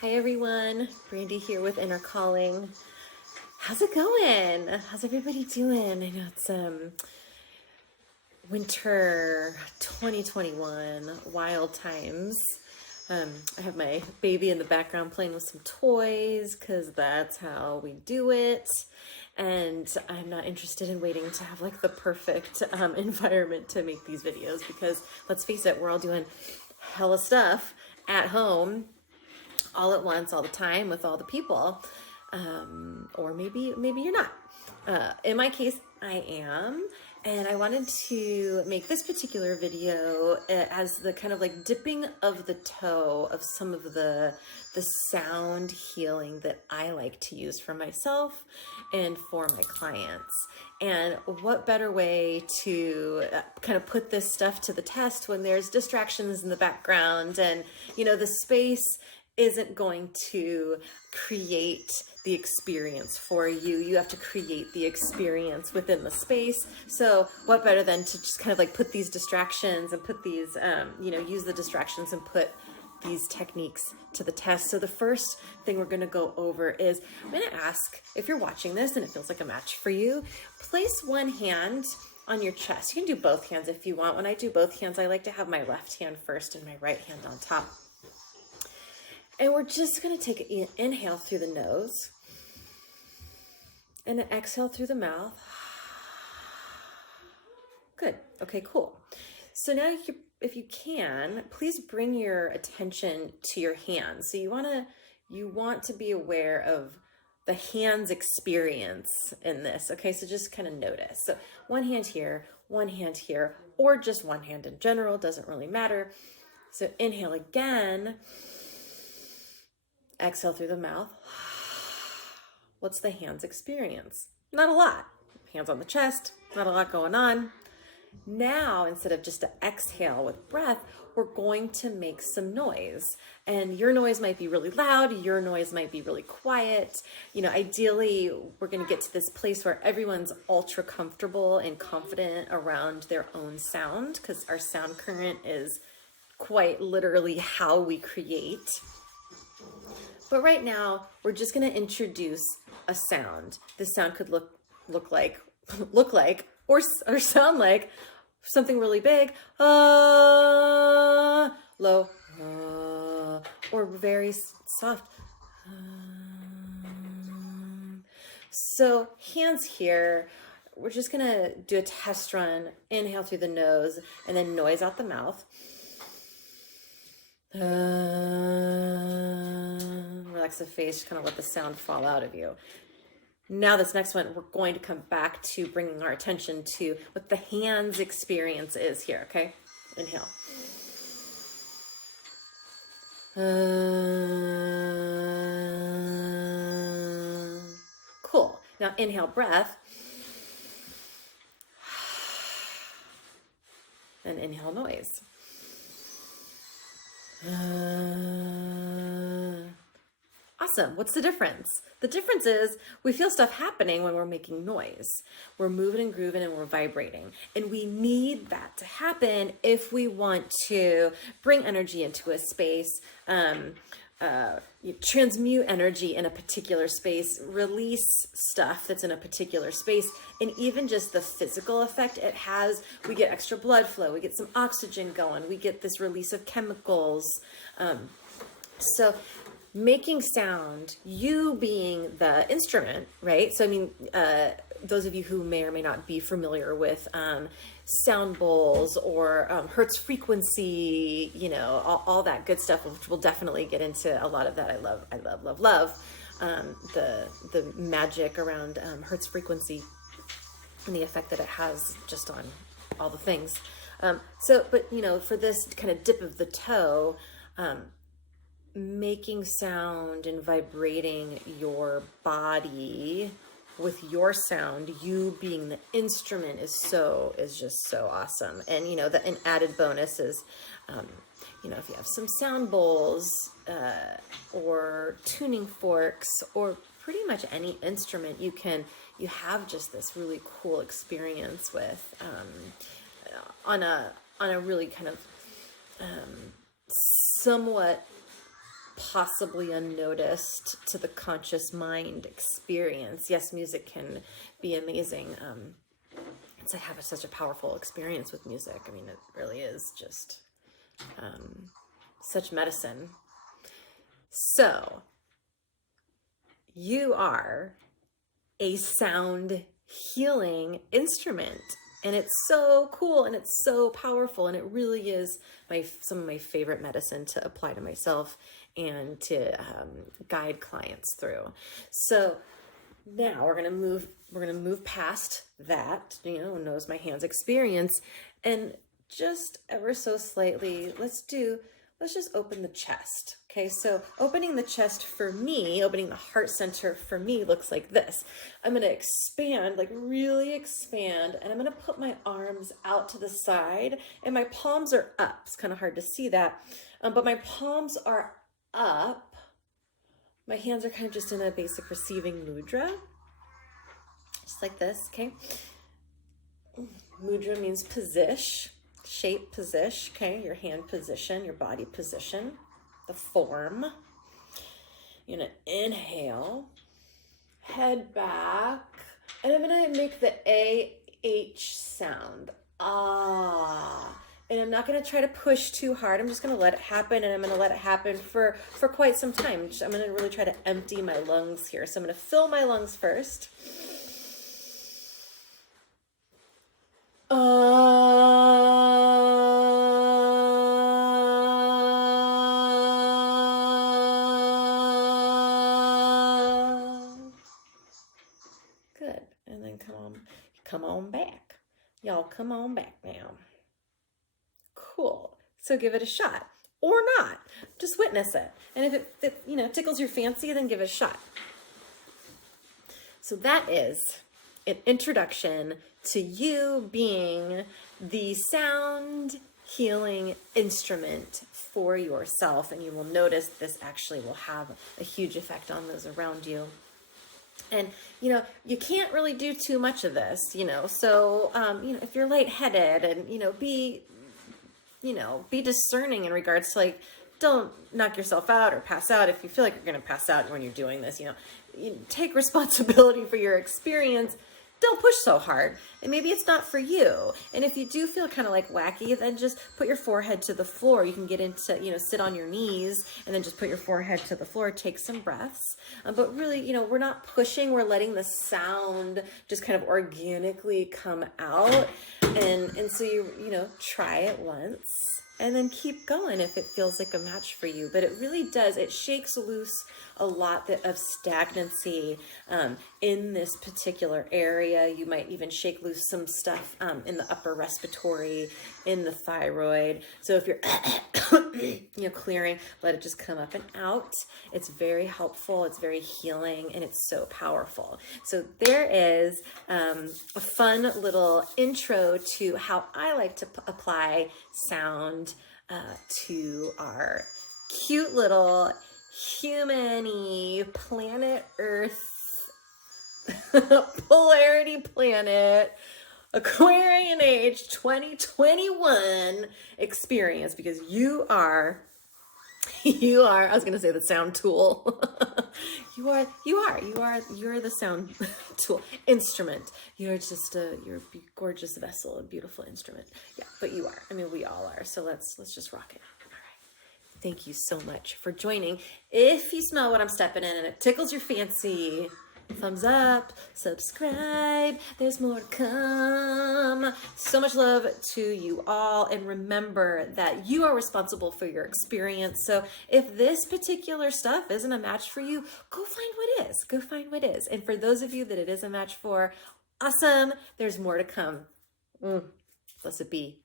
Hi everyone, Brandy here with Inner Calling. How's it going? How's everybody doing? I know it's winter 2021, wild times. I have my baby in the background playing with some toys because that's how we do it. And I'm not interested in waiting to have like the perfect environment to make these videos because let's face it, we're all doing hella stuff at home all at once, all the time with all the people. Or maybe you're not. In my case, I am. And I wanted to make this particular video as the kind of like dipping of the toe of some of the sound healing that I like to use for myself and for my clients. And what better way to kind of put this stuff to the test when there's distractions in the background and, you know, the space isn't going to create the experience for you. You have to create the experience within the space. So what better than to just kind of like put these distractions and put these, use the distractions and put these techniques to the test. So the first thing we're going to go over is I'm going to ask, if you're watching this and it feels like a match for you, place one hand on your chest. You can do both hands if you want. When I do both hands, I like to have my left hand first and my right hand on top. And we're just going to take an inhale through the nose and an exhale through the mouth. Good. Okay, cool. So now if you can, please bring your attention to your hands. So you want to be aware of the hand's experience in this. Okay, so just kind of notice. So one hand here, or just one hand in general, doesn't really matter. So inhale again. Exhale through the mouth. What's the hand's experience? Not a lot. Hands on the chest, not a lot going on. Now, instead of just to exhale with breath, we're going to make some noise. And your noise might be really loud, your noise might be really quiet. You know, ideally, we're going to get to this place where everyone's ultra comfortable and confident around their own sound, because our sound current is quite literally how we create. But right now, we're just going to introduce a sound. This sound could look like, or sound like something really big, low, or very soft. So hands here. We're just going to do a test run. Inhale through the nose and then noise out the mouth. Relax the face, kind of let the sound fall out of you. Now this next one, we're going to come back to bringing our attention to what the hand's experience is here, okay? Inhale. Cool. Now inhale, breath. And inhale, noise. Awesome. What's the difference? The difference is we feel stuff happening when we're making noise. We're moving and grooving and we're vibrating. And we need that to happen if we want to bring energy into a space, transmute energy in a particular space, release stuff that's in a particular space, and even just the physical effect it has. We get extra blood flow, we get some oxygen going, we get this release of chemicals. So making sound, you being the instrument, right? So, I mean, those of you who may or may not be familiar with sound bowls or Hertz frequency, you know, all that good stuff, which we'll definitely get into a lot of that. I love the magic around Hertz frequency and the effect that it has just on all the things. But, you know, for this kind of dip of the toe, making sound and vibrating your body with your sound, you being the instrument is just so awesome. And you know, an added bonus is, you know, if you have some sound bowls or tuning forks or pretty much any instrument, you have just this really cool experience with on a really kind of somewhat possibly unnoticed to the conscious mind experience. Yes, music can be amazing. I have such a powerful experience with music. I mean, it really is just such medicine. So, you are a sound healing instrument, and it's so cool and it's so powerful, and it really is some of my favorite medicine to apply to myself and to guide clients through. So now we're gonna move past that, nose, my hands experience, and just ever so slightly, let's just open the chest. Okay, so opening the chest for me, opening the heart center for me looks like this. I'm gonna expand, like really expand, and I'm gonna put my arms out to the side, and my palms are up. It's kind of hard to see that, but my palms are up. My hands are kind of just in a basic receiving mudra, just like this, okay? Mudra means position, shape, position, okay? Your hand position, your body position, the form. You're gonna inhale, head back, and I'm gonna make the A-H sound, ah. And I'm not going to try to push too hard. I'm just going to let it happen, and I'm going to let it happen for quite some time. I'm going to really try to empty my lungs here. So I'm going to fill my lungs first. Good. And then come on back. Y'all come on back now. Cool. So give it a shot, or not. Just witness it. And if it tickles your fancy, then give it a shot. So that is an introduction to you being the sound healing instrument for yourself, and you will notice this actually will have a huge effect on those around you. And, you can't really do too much of this, so, if you're lightheaded, and, be discerning in regards to, don't knock yourself out or pass out. If you feel like you're going to pass out when you're doing this, you take responsibility for your experience. Don't push so hard. And maybe it's not for you. And if you do feel kind of wacky, then just put your forehead to the floor. You can get into, sit on your knees and then just put your forehead to the floor. Take some breaths. But really, we're not pushing. We're letting the sound just kind of organically come out. And so you try it once and then keep going if it feels like a match for you. But it really does. It shakes loose a lot of stagnancy in this particular area. You might even shake loose some stuff in the upper respiratory, in the thyroid. So if you're clearing, let it just come up and out. It's very helpful. It's very healing, and it's so powerful. So there is a fun little intro to how I like to apply sound to our cute little human-y planet Earth polarity planet Aquarian age 2021 experience, because you are I was going to say the sound tool. You're the sound tool instrument. You're just you're a gorgeous vessel, a beautiful instrument. Yeah, but you are. I mean, we all are. So let's just rock it. All right. Thank you so much for joining. If you smell what I'm stepping in and it tickles your fancy, thumbs up, subscribe, there's more to come. So much love to you all, and remember that you are responsible for your experience. So if this particular stuff isn't a match for you, go find what is. Go find what is. And for those of you that it is a match for, awesome, there's more to come. Blessed be.